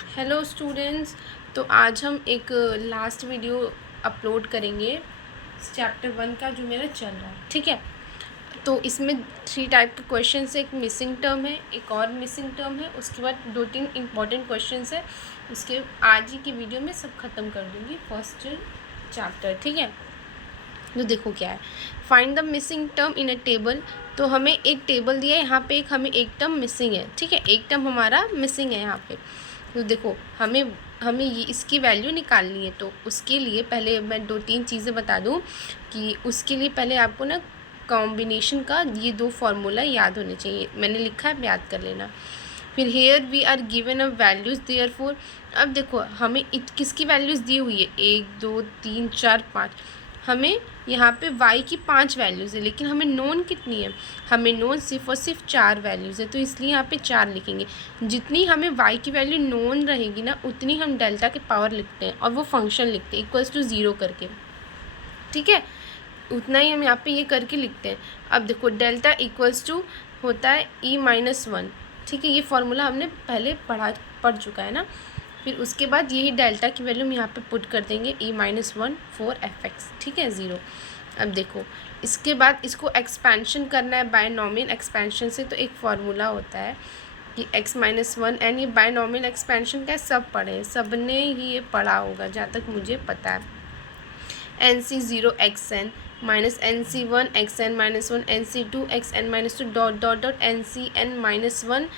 Hello students. तो आज हम एक लास्ट वीडियो अपलोड करेंगे चैप्टर 1 का जो मेरा चल रहा है, ठीक है। तो इसमें 3 टाइप के क्वेश्चन है। एक मिसिंग टर्म है, एक और मिसिंग टर्म है, उसके बाद 2-3 इम्पॉर्टेंट क्वेश्चन है। उसके आज ही की वीडियो में सब ख़त्म कर दूँगी फर्स्ट चैप्टर, ठीक है। तो देखो क्या है, find the missing term in a table. तो हमें एक टेबल दिया है, यहाँ पे हमें एक टर्म मिसिंग है, ठीक है। एक टर्म हमारा मिसिंग है यहाँ पे। तो देखो हमें हमें ये इसकी वैल्यू निकालनी है। तो उसके लिए पहले मैं 2-3 चीज़ें बता दूँ कि उसके लिए पहले आपको ना कॉम्बिनेशन का ये 2 फार्मूला याद होने चाहिए। मैंने लिखा है, याद कर लेना। फिर here we are given a values therefore. अब देखो हमें किसकी वैल्यूज़ दी हुई है, 1 2 3 4 5। हमें यहाँ पे y की 5 वैल्यूज़ है, लेकिन हमें नोन कितनी है, हमें नोन सिर्फ और सिर्फ 4 वैल्यूज़ है। तो इसलिए यहाँ पे 4 लिखेंगे। जितनी हमें y की वैल्यू नोन रहेगी ना, उतनी हम डेल्टा के पावर लिखते हैं और वो फंक्शन लिखते हैं इक्वल्स टू 0 करके, ठीक है। उतना ही हम यहाँ पे ये करके लिखते हैं। अब देखो डेल्टा इक्वल्स टू होता है e-1, ठीक है। ये फार्मूला हमने पहले पढ़ चुका है ना। फिर उसके बाद यही डेल्टा की वैल्यू हम यहाँ पे पुट कर देंगे e-1 4 fx, ठीक है, 0। अब देखो इसके बाद इसको एक्सपेंशन करना है बायनॉमियल एक्सपेंशन से। तो एक फार्मूला होता है कि x-1 एंड ये बायनॉमियल एक्सपेंशन का सब पढ़े हैं, सब ने ही ये पढ़ा होगा जहाँ तक मुझे पता है। NC0 xn minus NC1 xn minus 1 NC2 xn minus 2 dot dot dot NCn minus 1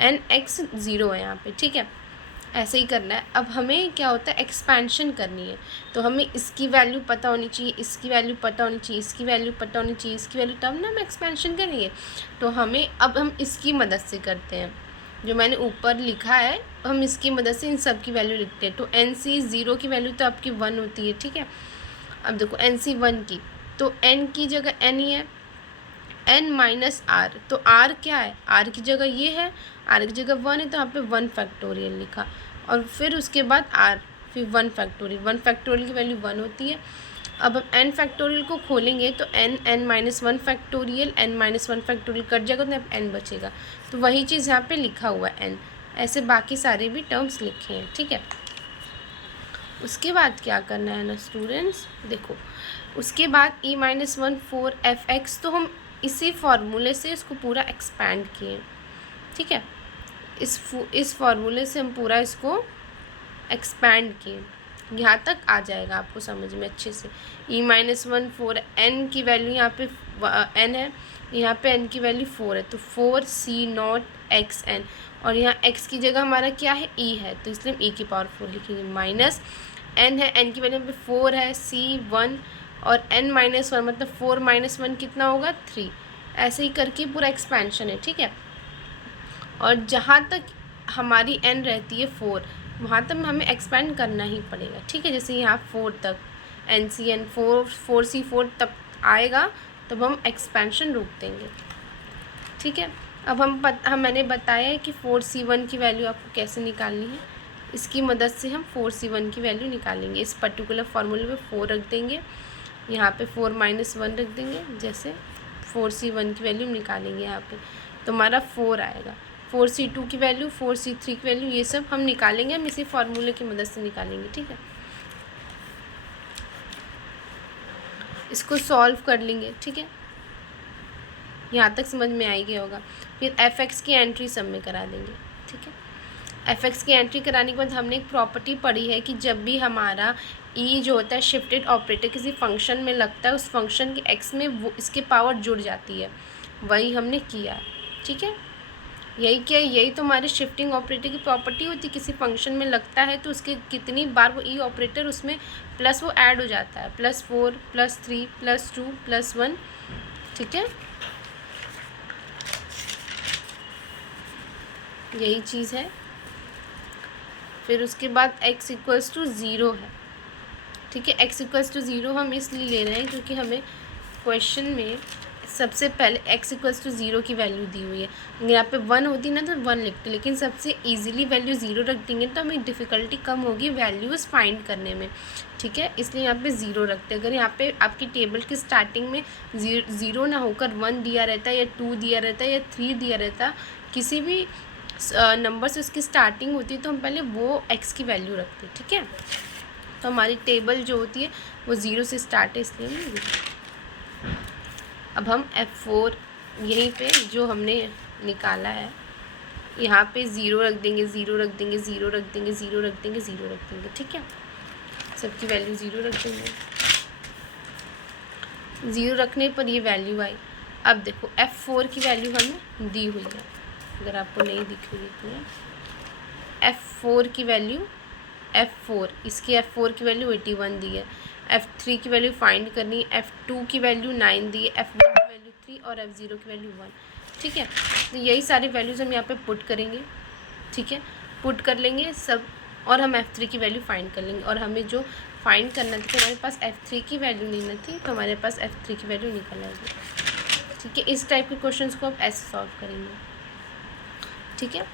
n x0 है यहाँ पे, ठीक है। ऐसे ही करना है। अब हमें क्या होता है, एक्सपेंशन करनी है। तो हमें इसकी वैल्यू पता होनी चाहिए, इसकी वैल्यू पता होनी चाहिए, इसकी वैल्यू पता होनी चाहिए, इसकी वैल्यू, तब ना हम एक्सपेंशन करेंगे। तो हमें अब हम इसकी मदद से करते हैं, जो मैंने ऊपर लिखा है हम इसकी मदद से इन सब की वैल्यू लिखते हैं। तो NC0 की वैल्यू तो आपकी 1 होती है, ठीक है। अब देखो NC1 की, तो n की जगह n ही है, n माइनस आर। तो r क्या है, r की जगह ये है, r की जगह 1 है, तो यहाँ पे 1 फैक्टोरियल लिखा। और फिर उसके बाद r, फिर 1 फैक्टोरियल। 1 फैक्टोरियल की वैल्यू 1 होती है। अब हम n फैक्टोरियल को खोलेंगे तो n minus 1 factorial, n minus 1 factorial cut जाएगा तो n बचेगा। तो वही चीज़ यहाँ पे लिखा हुआ है n। ऐसे बाकी सारे भी टर्म्स लिखे हैं, ठीक है। उसके बाद क्या करना है ना स्टूडेंट्स, देखो उसके बाद e-1 4 fx। तो हम इसी फार्मूले से इसको पूरा एक्सपैंड किए, ठीक है। इस फार्मूले से हम पूरा इसको एक्सपैंड किए, यहाँ तक आ जाएगा आपको समझ में अच्छे से। e-1 4 n की वैल्यू यहाँ पे n है, यहाँ पे n की वैल्यू 4 है, तो 4c0 xn। और यहाँ x की जगह हमारा क्या है, e है, तो इसलिए हम e की पावर 4 लिखेंगे। माइनस n है, n की वैल्यू पे 4 है, c1 और n-1 मतलब 4-1 कितना होगा, 3। ऐसे ही करके पूरा एक्सपेंशन है, ठीक है। और जहाँ तक हमारी n रहती है 4, वहाँ तक हमें एक्सपेंड करना ही पड़ेगा, ठीक है। जैसे यहाँ 4 तक NCn 4c4 तब आएगा, तब हम एक्सपेंशन रोक देंगे, ठीक है। अब मैंने बताया है कि 4c1 की वैल्यू आपको कैसे निकालनी है। इसकी मदद से हम 4c1 की वैल्यू निकालेंगे। इस पर्टिकुलर फार्मूले में 4 रख देंगे, यहाँ पे 4-1 रख देंगे। जैसे 4c1 की वैल्यू निकालेंगे यहाँ पे, तो हमारा 4 आएगा। 4c2 की वैल्यू, 4c3 की वैल्यू, ये सब हम निकालेंगे, हम इसी फार्मूले की मदद से निकालेंगे, ठीक है। इसको सॉल्व कर लेंगे, ठीक है। यहाँ तक समझ में आ ही गया होगा। फिर fx की एंट्री सब में करा देंगे, ठीक है। fx की एंट्री कराने के बाद हमने एक प्रॉपर्टी पढ़ी है कि जब भी हमारा e जो होता है शिफ्टेड ऑपरेटर किसी फंक्शन में लगता है, उस फंक्शन के x में वो इसके पावर जुड़ जाती है। वही हमने किया, ठीक है। यही तो हमारे शिफ्टिंग ऑपरेटर की प्रॉपर्टी होती है। किसी फंक्शन में लगता है तो उसके कितनी बार वो e ऑपरेटर उसमें प्लस वो ऐड हो जाता है, +4 +3 +2 +1, ठीक है। यही चीज़ है। फिर उसके बाद x इक्वल्स टू 0 है, ठीक है। x इक्वल्स टू 0 हम इसलिए ले रहे हैं क्योंकि हमें क्वेश्चन में सबसे पहले x इक्वल्स टू 0 की वैल्यू दी हुई है। अगर यहाँ पे 1 होती ना तो 1 लिखते, लेकिन सबसे इजीली वैल्यू 0 रख देंगे तो हमें डिफ़िकल्टी कम होगी वैल्यूज़ फाइंड करने में, ठीक है। इसलिए यहाँ पे 0 रखते हैं। अगर यहाँ पे आपकी टेबल की स्टार्टिंग में 0 ना होकर 1 दिया रहता है या 2 दिया रहता है या 3 दिया रहता, किसी भी नंबर से उसकी स्टार्टिंग होती है तो हम पहले वो x की वैल्यू रखते हैं, ठीक है। तो हमारी टेबल जो होती है वो 0 से स्टार्ट है, इसलिए अब हम F4 यहीं पे जो हमने निकाला है यहाँ पे 0 रख देंगे, 0 रख देंगे, 0 रख देंगे, 0 रख देंगे, 0 रख देंगे, ठीक है। सबकी वैल्यू 0 रख देंगे। 0 रखने पर ये वैल्यू आई। अब देखो F4 की वैल्यू हमें दी हुई है, अगर आपको नहीं दिख रही है, F4 की वैल्यू F4 इसकी F4 की वैल्यू 81 दी है। F3 की वैल्यू फाइंड करनी है, F2 की वैल्यू 9 दी है, F1 की वैल्यू 3 और F0 की वैल्यू 1, ठीक है। तो यही सारी वैल्यूज़ हम यहाँ पे पुट करेंगे, ठीक है। पुट कर लेंगे सब और हम F3 की वैल्यू फाइंड कर लेंगे। और हमें जो फाइंड करना था, हमारे पास F3 की वैल्यू नहीं ना थी, तो हमारे पास F3 की वैल्यू निकल आएगी, ठीक है। इस टाइप के क्वेश्चंस को आप ऐसे सॉल्व करेंगे, ठीक है।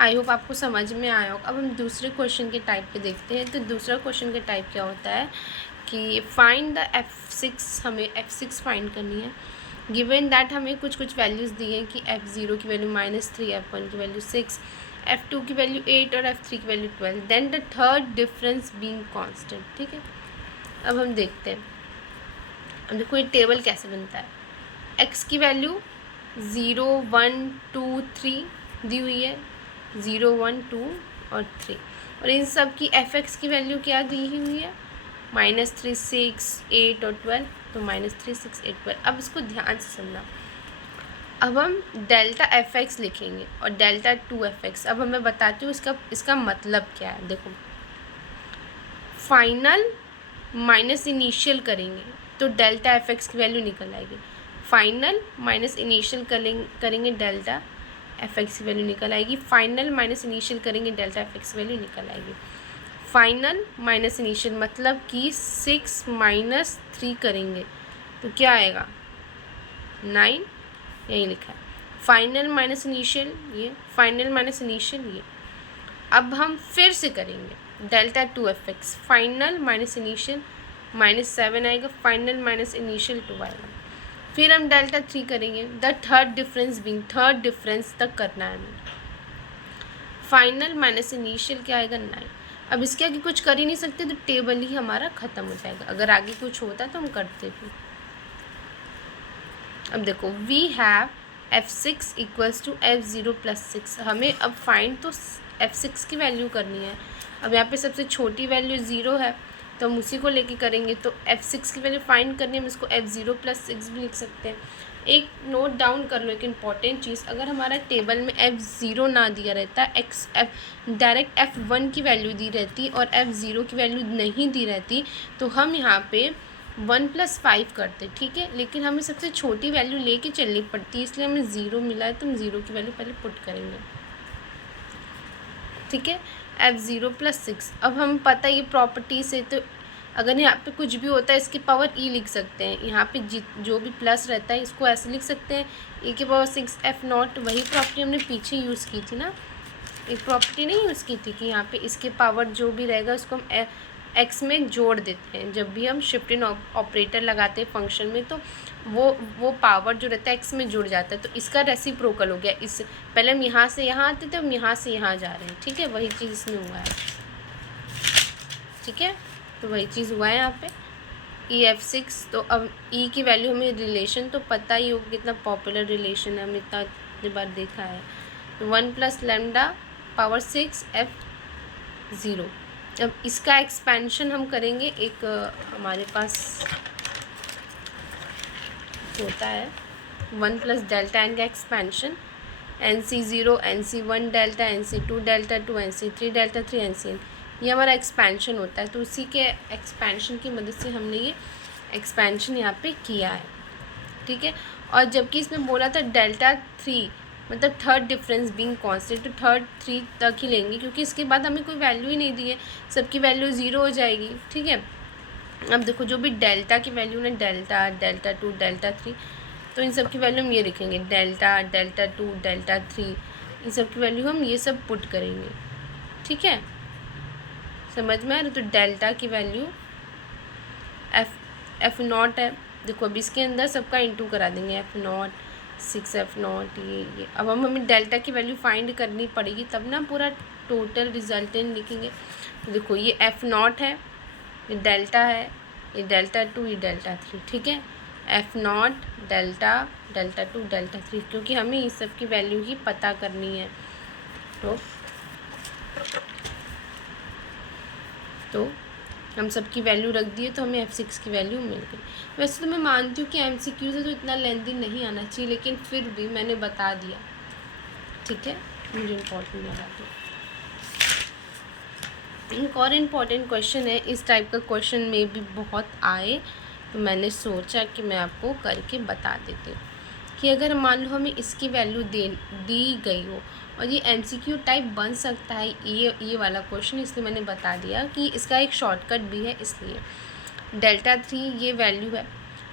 आई होप आपको समझ में आया होगा। अब हम दूसरे क्वेश्चन के टाइप पे देखते हैं। तो दूसरा क्वेश्चन के टाइप क्या होता है कि फाइंड द F6, हमें F6 फाइंड करनी है। गिवन दैट हमें कुछ वैल्यूज़ दी हैं कि F0 की वैल्यू -3, F1 की वैल्यू 6, F2 की वैल्यू 8 और F3 की value 12, then the third difference being constant, ठीक है। अब हम देखते हैं, अब देखो ये टेबल कैसे बनता है। x की वैल्यू 0, 1, 2, 3 दी हुई है, 0, 1, 2 और 3, और इन सब की fx की वैल्यू क्या दी हुई है, -3, 6, 8 और 12, तो -3, 6, 8, 12। अब इसको ध्यान से सुनना। अब हम डेल्टा fx लिखेंगे और डेल्टा 2fx। अब मैं बताती हूँ इसका मतलब क्या है। देखो फाइनल माइनस इनिशियल करेंगे तो डेल्टा fx की वैल्यू निकल आएगी। फाइनल माइनस इनिशियल करेंगे डेल्टा fx की वैल्यू निकल आएगी। फाइनल माइनस इनिशियल करेंगे डेल्टा fx की वैल्यू निकल आएगी। फाइनल माइनस इनिशियल मतलब कि 6 - 3 करेंगे तो क्या आएगा, 9, यही लिखा है। फाइनल माइनस इनिशियल ये, फाइनल माइनस इनिशियल ये। अब हम फिर से करेंगे delta 2fx, final minus initial -7 आएगा, फाइनल माइनस इनिशियल 2 आएगा। फिर हम डेल्टा 3 करेंगे, the third difference being, third difference तक करना है हमें। फाइनल माइनस इनिशियल क्या आएगा, 9। अब इसके आगे कुछ कर ही नहीं सकते तो टेबल ही हमारा ख़त्म हो जाएगा। अगर आगे कुछ होता तो हम करते भी। अब देखो वी हैव F6 = F0 + 6। हमें अब फाइंड तो F6 की वैल्यू करनी है। अब यहाँ पे सबसे छोटी वैल्यू 0 है तो हम उसी को लेके करेंगे। तो F6 की वैल्यू फाइंड करनी है, हम इसको F0 + 6 भी लिख सकते हैं। एक नोट डाउन कर लो, एक इम्पॉर्टेंट चीज़, अगर हमारा टेबल में F0 ना दिया रहता, डायरेक्ट F1 की वैल्यू दी रहती और F0 की वैल्यू नहीं दी रहती तो हम यहाँ पे 1 + 5 करते, ठीक है। लेकिन हमें सबसे छोटी वैल्यू लेके चलनी पड़ती है, इसलिए हमें 0 मिला है तो हम 0 की वैल्यू पहले पुट करेंगे, ठीक है। F0 + 6। अब हम पता ये प्रॉपर्टी से, तो अगर यहाँ पे कुछ भी होता है इसकी पावर e लिख सकते हैं। यहाँ पे जो भी प्लस रहता है इसको ऐसे लिख सकते हैं, e⁻6 F0। वही प्रॉपर्टी हमने पीछे यूज़ की थी ना, एक प्रॉपर्टी नहीं यूज़ की थी कि यहाँ पे इसके पावर जो भी रहेगा उसको हम x में जोड़ देते हैं। जब भी हम शिफ्ट इन ऑपरेटर लगाते हैं फंक्शन में तो वो पावर जो रहता है x में जुड़ जाता है। तो इसका रेसिप्रोकल हो गया। इस पहले हम यहाँ से यहाँ आते थे, हम यहाँ से यहाँ जा रहे हैं, ठीक है। वही चीज़ इसमें हुआ है, ठीक है। तो वही चीज़ हुआ है यहाँ पे EF6। तो अब e की वैल्यू हमें रिलेशन तो पता ही होगा, कितना पॉपुलर रिलेशन है, हमने इतनी बार देखा है। तो 1 + λ⁻6 F0। अब इसका एक्सपेंशन हम करेंगे। एक हमारे पास होता है 1 + डेल्टा n का expansion, NC0 NC1 delta, NC2 delta 2, NC3 delta 3, NCn, ये हमारा एक्सपेंशन होता है। तो उसी के एक्सपेंशन की मदद से हमने ये एक्सपेंशन यहाँ पे किया है, ठीक है। और जबकि इसमें बोला था डेल्टा 3 मतलब थर्ड डिफरेंस बीइंग कांस्टेंट, तो थर्ड 3 तक ही लेंगे क्योंकि इसके बाद हमें कोई वैल्यू ही नहीं दी है, सबकी वैल्यू 0 हो जाएगी, ठीक है। अब देखो जो भी डेल्टा की वैल्यू ना, डेल्टा, डेल्टा 2, डेल्टा 3, तो इन सब की वैल्यू हम ये लिखेंगे, डेल्टा, डेल्टा 2, डेल्टा 3, इन सब की वैल्यू हम ये सब पुट करेंगे, ठीक है। समझ में आ रहा? तो डेल्टा की वैल्यू F0 है। देखो अब इसके अंदर सबका इंटू करा देंगे, F0 6f0 ये अब हमें डेल्टा की वैल्यू फाइंड करनी पड़ेगी, तब ना पूरा टोटल रिजल्टेंट लिखेंगे। तो देखो ये f0 है, ये डेल्टा है, ये डेल्टा 2, ये डेल्टा 3, ठीक है। f0 डेल्टा, डेल्टा 2, डेल्टा 3, क्योंकि हमें इस सब की वैल्यू ही पता करनी है। तो हम सब की वैल्यू रख दिए, तो हमें f6 की वैल्यू मिल गई। वैसे तो मैं मानती हूँ कि MCQ से तो इतना लेंथी नहीं आना चाहिए, लेकिन फिर भी मैंने बता दिया, ठीक है, मुझे इम्पोर्टेंट लगा। तो एक और इम्पॉर्टेंट क्वेश्चन है, इस टाइप का क्वेश्चन में भी बहुत आए, तो मैंने सोचा कि मैं आपको करके बता देती हूँ कि अगर मान लो हमें इसकी वैल्यू दी गई हो, और ये MCQ टाइप बन सकता है ये वाला क्वेश्चन, इसलिए मैंने बता दिया कि इसका एक शॉर्टकट भी है। इसलिए डेल्टा 3 ये वैल्यू है,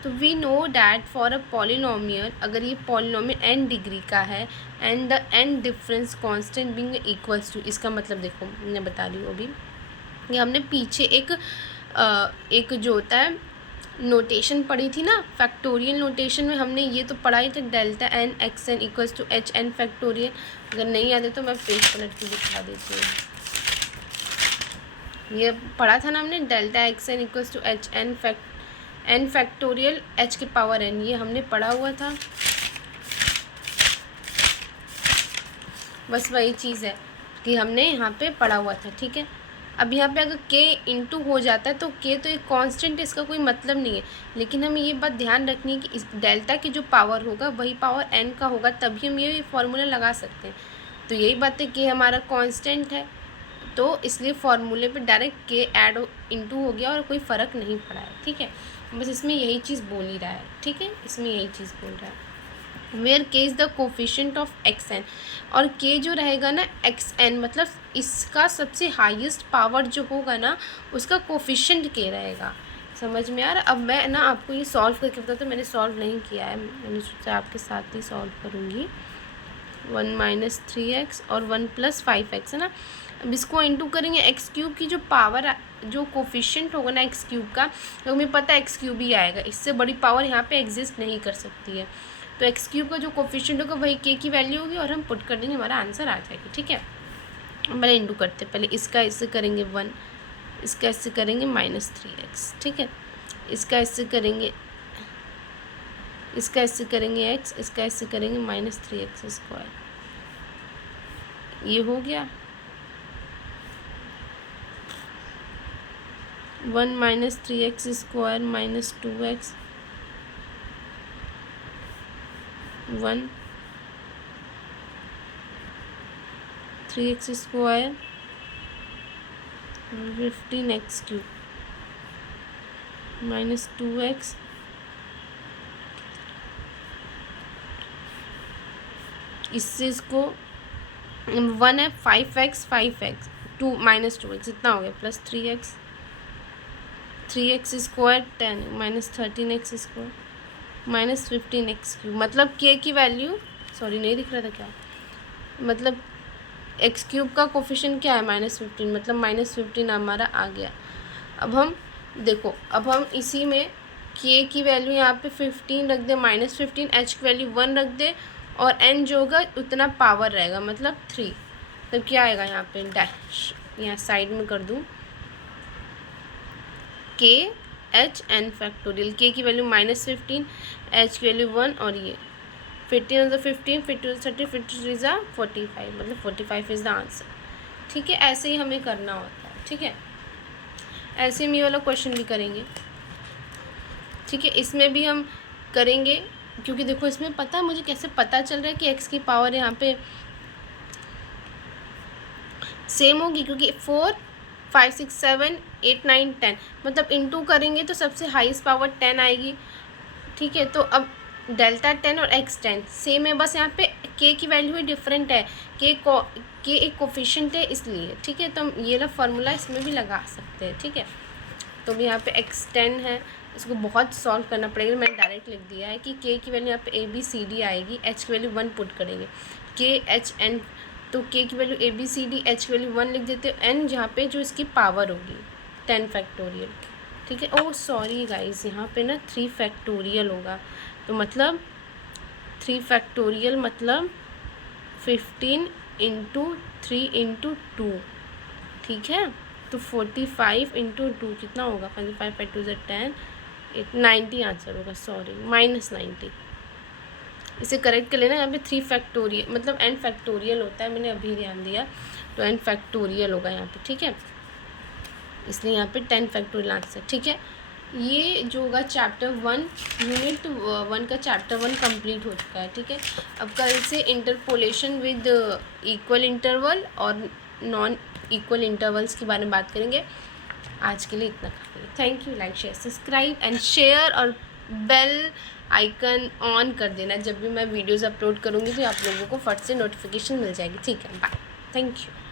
तो we know that for a polynomial, अगर ये पॉलिनोमियल n डिग्री का है and the n difference constant being equals to, इसका मतलब देखो मैं बता रही हूँ अभी, ये हमने पीछे एक जो होता है नोटेशन पढ़ी थी ना, फैक्टोरियल नोटेशन में हमने ये तो पढ़ा ही था, delta n xn equals to h n factorial. अगर नहीं याद है तो मैं पेज पलट के दिखा देती हूँ। ये पढ़ा था ना हमने, delta xn equals to h n factorial h की पावर n, ये हमने पढ़ा हुआ था। बस वही चीज़ है कि हमने यहाँ पे पढ़ा हुआ था, ठीक है। अब यहाँ पे अगर k इंटू हो जाता है तो k तो एक कांस्टेंट है, इसका कोई मतलब नहीं है, लेकिन हमें ये बात ध्यान रखनी है कि इस डेल्टा की जो पावर होगा वही पावर n का होगा, तभी हम ये फार्मूला लगा सकते हैं। तो यही बात है, k हमारा कांस्टेंट है, तो इसलिए फार्मूले पे डायरेक्ट k ऐड इंटू हो गया और कोई फ़र्क नहीं पड़ा है, ठीक है। बस इसमें यही चीज़ बोल ही रहा है, ठीक है, इसमें यही चीज़ बोल रहा है। Where k is the coefficient of xn, और k जो रहेगा ना xn, मतलब इसका सबसे हाईएस्ट पावर जो होगा ना उसका कोफिशिएंट k रहेगा। समझ में आ रहा? अब मैं ना आपको ये सॉल्व करके बताता हूँ, मैंने सॉल्व नहीं किया है, मैंने सोचा आपके साथ ही सॉल्व करूँगी। 1 - 3x और 1 + 5x है ना। अब इसको इंटू करेंगे एक्स क्यूब की जो पावर, जो कोफिशिएंट होगा ना एक्स क्यूब का, तो हमें पता है एक्स क्यूब ही आएगा, इससे बड़ी पावर यहाँ पे एग्जिस्ट नहीं कर सकती है। तो एक्स क्यूब का जो कोफिशिएंट होगा वही k की वैल्यू होगी, और हम पुट कर देंगे, हमारा आंसर आ जाएगा, ठीक है। पहले इंटू करते, पहले इसका इससे करेंगे 1, इसका इससे करेंगे -3x, ठीक है। इसका इससे करेंगे, इसका इससे करेंगे x, इसका इससे करेंगे -3x², ये हो गया। 1 - 3x² -2x, 1 3x² 15x³ -2x, इससे इसको 1 है 5x 2 -2x इतना हो गया, plus 3x 3x² 10 -13x² -15x³, मतलब k की वैल्यू, सॉरी नहीं दिख रहा था क्या, मतलब x³ का कोफिशिएंट क्या है -15, मतलब -15 हमारा आ गया। अब हम देखो, अब हम इसी में k की वैल्यू यहाँ पे 15 रख दे, -15, h की वैल्यू 1 रख दे, और n जो होगा उतना पावर रहेगा, मतलब 3, तो क्या आएगा यहाँ पे डैश, यहाँ साइड में कर दूँ, k h n factorial, k की वैल्यू -15, h की वैल्यू 1, और ये 15 × 15, 15 × 30, 15 × 45, मतलब 45 इज़ द आंसर, ठीक है। ऐसे ही हमें करना होता है, ठीक है। ऐसे हम ये वाला क्वेश्चन भी करेंगे, ठीक है। इसमें भी हम करेंगे, क्योंकि देखो इसमें पता है मुझे कैसे पता चल रहा है कि x की पावर यहाँ पे सेम होगी, क्योंकि 4 5 6 7 8 9 10, मतलब इंटू करेंगे तो सबसे हाईएस्ट पावर 10 आएगी, ठीक है। तो अब डेल्टा 10 और x 10 सेम है, बस यहाँ पे k की वैल्यू ही डिफरेंट है, k एक कोफिशिएंट है इसलिए, ठीक है। तो हम ये वाला फार्मूला इसमें भी लगा सकते हैं, ठीक है। तो भी यहाँ पे x 10 है, इसको बहुत सॉल्व करना पड़ेगा, मैंने डायरेक्ट लिख दिया है कि k की वैल्यू यहाँ पे ABCD आएगी, h की वैल्यू 1 पुट करेंगे, k h n, तो k की वैल्यू ABCD, h की वैल्यू 1 लिख देते हो, n जहाँ पे जो इसकी पावर होगी 10 फैक्टोरियल, ठीक है। ओह सॉरी गाइस, यहाँ पे ना 3 फैक्टोरियल होगा, तो मतलब 3 फैक्टोरियल मतलब 15 इंटू 3 इंटू 2, ठीक है। तो 45 इंटू 2 कितना होगा, 5 5 2 10, 90 आंसर होगा, सॉरी -90। इसे करेक्ट कर लेना। यहाँ पे 3 फैक्टोरियल मतलब n फैक्टोरियल होता है, मैंने अभी ध्यान दिया, तो n फैक्टोरियल होगा यहाँ पे, ठीक है। इसलिए यहाँ पे 10 फैक्टोरियल आंसर, ठीक है। ये जो होगा चैप्टर 1 यूनिट 1 का चैप्टर 1 कंप्लीट हो चुका है, ठीक है। अब कल से इंटरपोलेशन विद इक्वल इंटरवल और नॉन इक्वल इंटरवल्स के बारे में बात करेंगे। आज के लिए इतना काफ़ी है। Thank you. Like share subscribe and share और बेल आइकन ऑन कर देना। जब भी मैं वीडियोज़ अपलोड करूँगी तो आप लोगों को फट से नोटिफिकेशन मिल जाएगी, ठीक है। Bye, thank you.